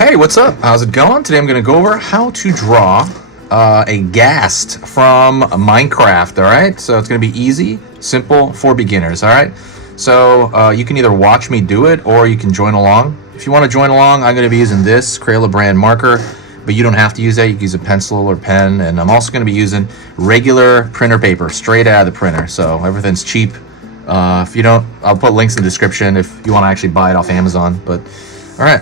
Hey, what's up? How's it going? Today I'm going to go over how to draw a Ghast from Minecraft, alright? So it's going to be easy, simple, for beginners, alright? So you can either watch me do it or you can join along. If you want to join along, I'm going to be using this Crayola brand marker, but you don't have to use that. You can use a pencil or pen, and I'm also going to be using regular printer paper, straight out of the printer, so everything's cheap. If you don't, I'll put links in the description if you want to actually buy it off Amazon, but alright.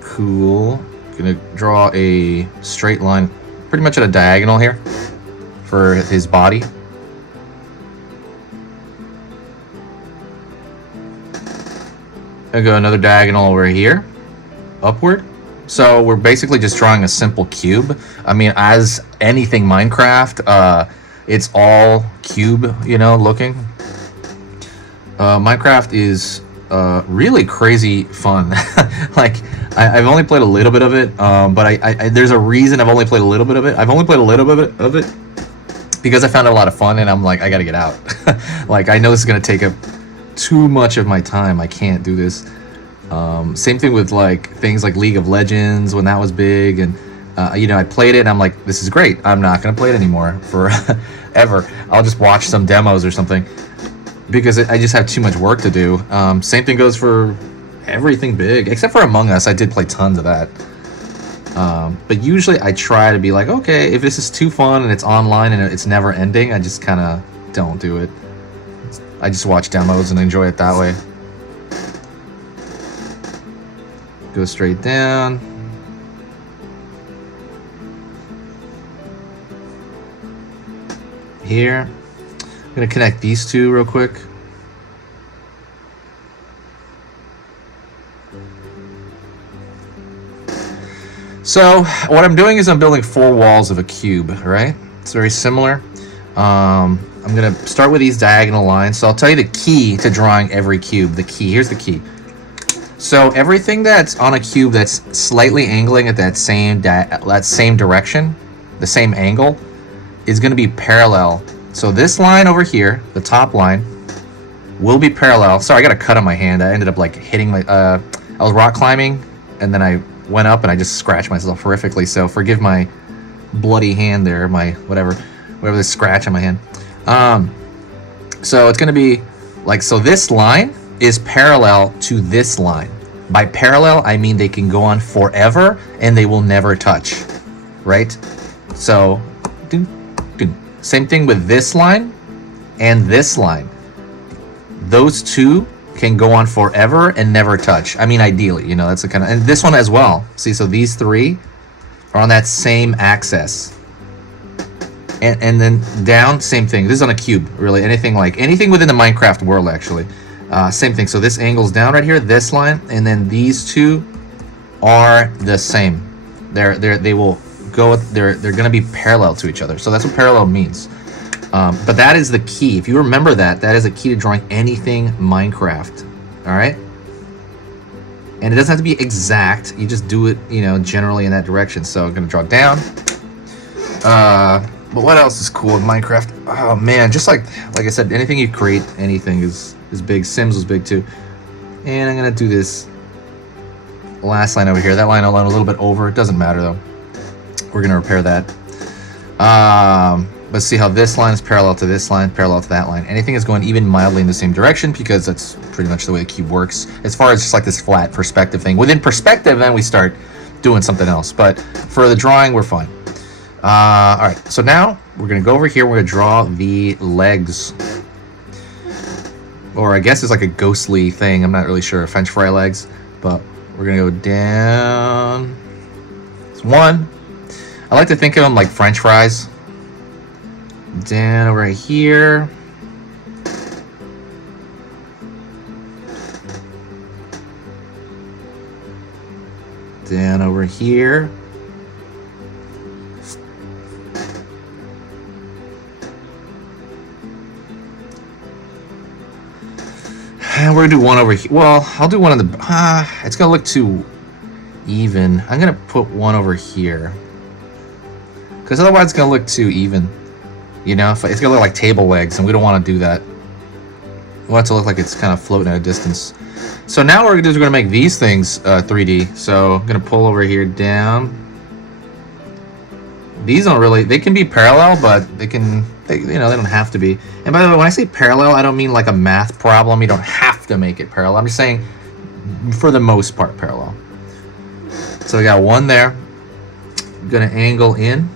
Cool. Gonna draw a straight line, pretty much at a diagonal here for his body. Gonna go another diagonal over here, upward. So we're basically just drawing a simple cube. I mean, as anything Minecraft, it's all cube, you know, looking. Minecraft is really crazy fun. Like, I've only played a little bit of it, but I there's a reason I've only played a little bit of it. I've only played a little bit of it because I found it a lot of fun, and I'm like, I gotta get out. Like, I know this is gonna take up too much of my time. I can't do this. Same thing with like things like League of Legends when that was big, and you know, I played it and I'm like, this is great. I'm not gonna play it anymore forever. I'll just watch some demos or something because I just have too much work to do. Same thing goes for everything big, except for Among Us. I did play tons of that. But usually I try to be like, okay, if this is too fun and it's online and it's never ending, I just kind of don't do it. I just watch demos and enjoy it that way. Go straight down. Here. I'm gonna connect these two real quick. So what I'm doing is I'm building 4 walls of a cube, right? It's very similar. I'm gonna start with these diagonal lines. So I'll tell you the key to drawing every cube. The key, here's the key. So everything that's on a cube that's slightly angling at that same direction, the same angle, is gonna be parallel. So this line over here, the top line, will be parallel. Sorry, I got a cut on my hand. I ended up like hitting my, I was rock climbing, and then I went up and I just scratched myself horrifically, so forgive my bloody hand there, my whatever this scratch on my hand. So it's gonna be like, so this line is parallel to this line. By parallel, I mean they can go on forever and they will never touch, right? So same thing with this line and this line. Those two can go on forever and never touch. I mean, ideally, you know, that's the kind of, and this one as well. See, so these three are on that same axis. And then down, same thing. This is on a cube, really. Anything within the Minecraft world, actually. Same thing. So this angle's down right here, this line, and then these two are the same. They will go. They're going to be parallel to each other. So that's what parallel means. But that is the key. If you remember that is a key to drawing anything Minecraft. All right. And it doesn't have to be exact. You just do it, you know, generally in that direction. So I'm going to draw down. But what else is cool in Minecraft? Oh man, just like I said, anything you create, anything is big. Sims was big too. And I'm gonna do this last line over here. That line alone a little bit over. It doesn't matter though. We're gonna repair that. Let's see how this line is parallel to this line, parallel to that line. Anything is going even mildly in the same direction because that's pretty much the way the cube works. As far as just like this flat perspective thing. Within perspective, then we start doing something else. But for the drawing, we're fine. Alright, so now we're going to go over here. We're going to draw the legs. Or I guess it's like a ghostly thing. I'm not really sure. French fry legs. But we're going to go down. It's one. I like to think of them like French fries. Down over here. Down over here. And we're gonna do one over here. Well, I'll do one on the. It's gonna look too even. I'm gonna put one over here because otherwise it's gonna look too even. You know, it's gonna look like table legs, and we don't want to do that. We want it to look like it's kind of floating at a distance. So now what we're gonna do is we're gonna make these things 3D. So I'm gonna pull over here down. These don't really, they can be parallel, but they can, they don't have to be. And by the way, when I say parallel, I don't mean like a math problem. You don't have to make it parallel. I'm just saying, for the most part, parallel. So we got one there. I'm gonna angle in.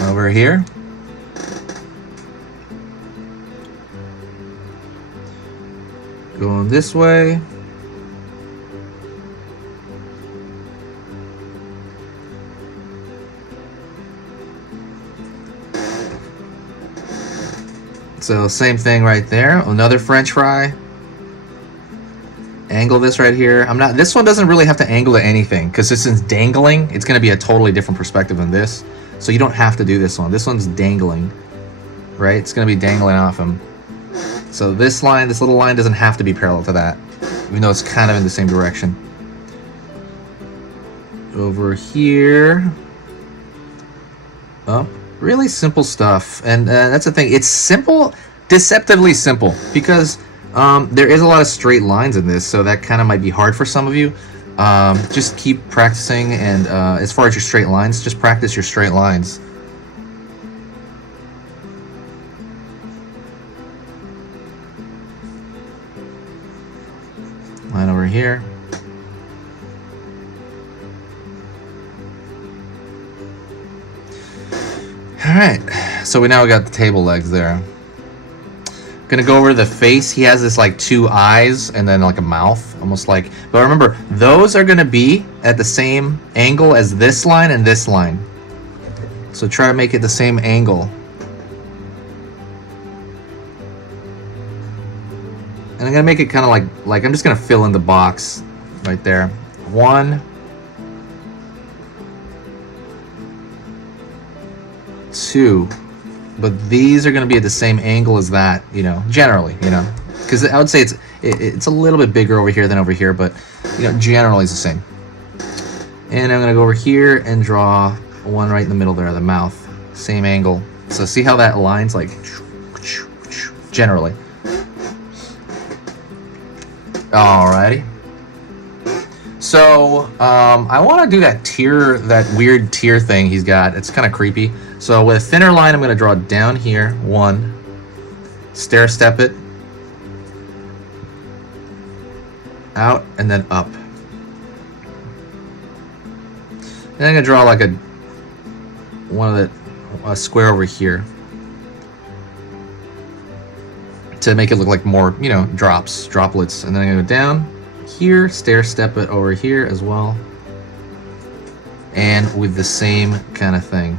Over here. Going this way. So same thing right there. Another French fry. Angle this right here. This one doesn't really have to angle to anything because this is dangling. It's going to be a totally different perspective than this. So you don't have to do this one. This one's dangling, right? It's going to be dangling off him. So this line, this little line doesn't have to be parallel to that, even though it's kind of in the same direction. Over here. Oh, really simple stuff. And that's the thing. It's simple, deceptively simple, because there is a lot of straight lines in this, so that kind of might be hard for some of you. Just keep practicing, and as far as your straight lines, just practice your straight lines. Line over here. Alright, so we now got the table legs there. Gonna go over the face. He has this like two eyes and then like a mouth, almost like, but remember, those are gonna be at the same angle as this line and this line. So try to make it the same angle. And I'm gonna make it kind of like I'm just gonna fill in the box right there. 1, 2. But these are going to be at the same angle as that, generally, because I would say it's a little bit bigger over here than over here, but generally it's the same. And I'm going to go over here and draw one right in the middle there, the mouth, same angle. So see how that aligns, like generally. Alrighty. So I want to do that weird tear thing he's got. It's kind of creepy. So with a thinner line, I'm going to draw down here, 1, stair step it, out, and then up. And I'm going to draw like a square over here to make it look like more, droplets. And then I'm going to go down here, stair step it over here as well, and with the same kind of thing.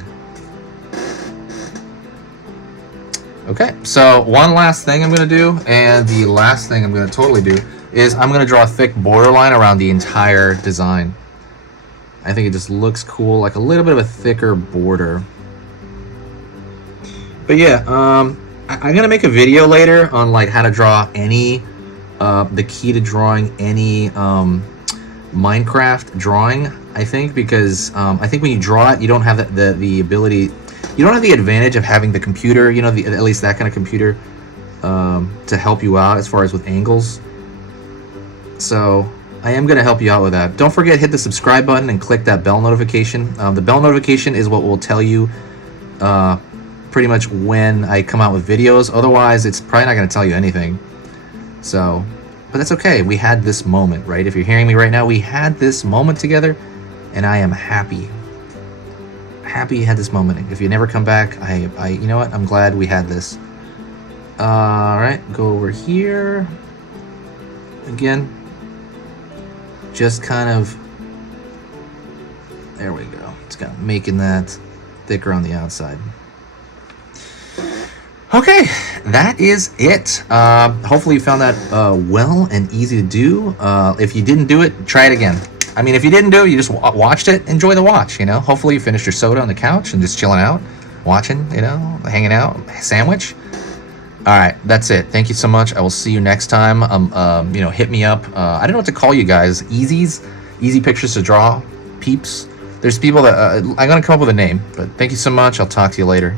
Okay, so one last thing I'm going to do, and the last thing I'm going to totally do, is I'm going to draw a thick borderline around the entire design. I think it just looks cool, like a little bit of a thicker border. But yeah, I'm going to make a video later on like how to draw any, the key to drawing any Minecraft drawing, I think, because I think when you draw it, you don't have the ability... You don't have the advantage of having the computer, at least that kind of computer, to help you out as far as with angles. So I am going to help you out with that. Don't forget, hit the subscribe button and click that bell notification. The bell notification is what will tell you pretty much when I come out with videos. Otherwise, it's probably not going to tell you anything. So, but that's okay. We had this moment, right? If you're hearing me right now, we had this moment together, and I am happy. Happy you had this moment. If you never come back, you know what? I'm glad we had this. All right, go over here. Again, just kind of, there we go. It's kind of making that thicker on the outside. Okay, that is it. Hopefully you found that well and easy to do. If you didn't do it, try it again. I mean, if you didn't do it, you just watched it, enjoy the watch, Hopefully you finished your soda on the couch and just chilling out, watching, hanging out, sandwich. All right, that's it. Thank you so much. I will see you next time. Hit me up. I don't know what to call you guys. Easy pictures to draw, peeps. There's people that I'm gonna come up with a name. But thank you so much. I'll talk to you later.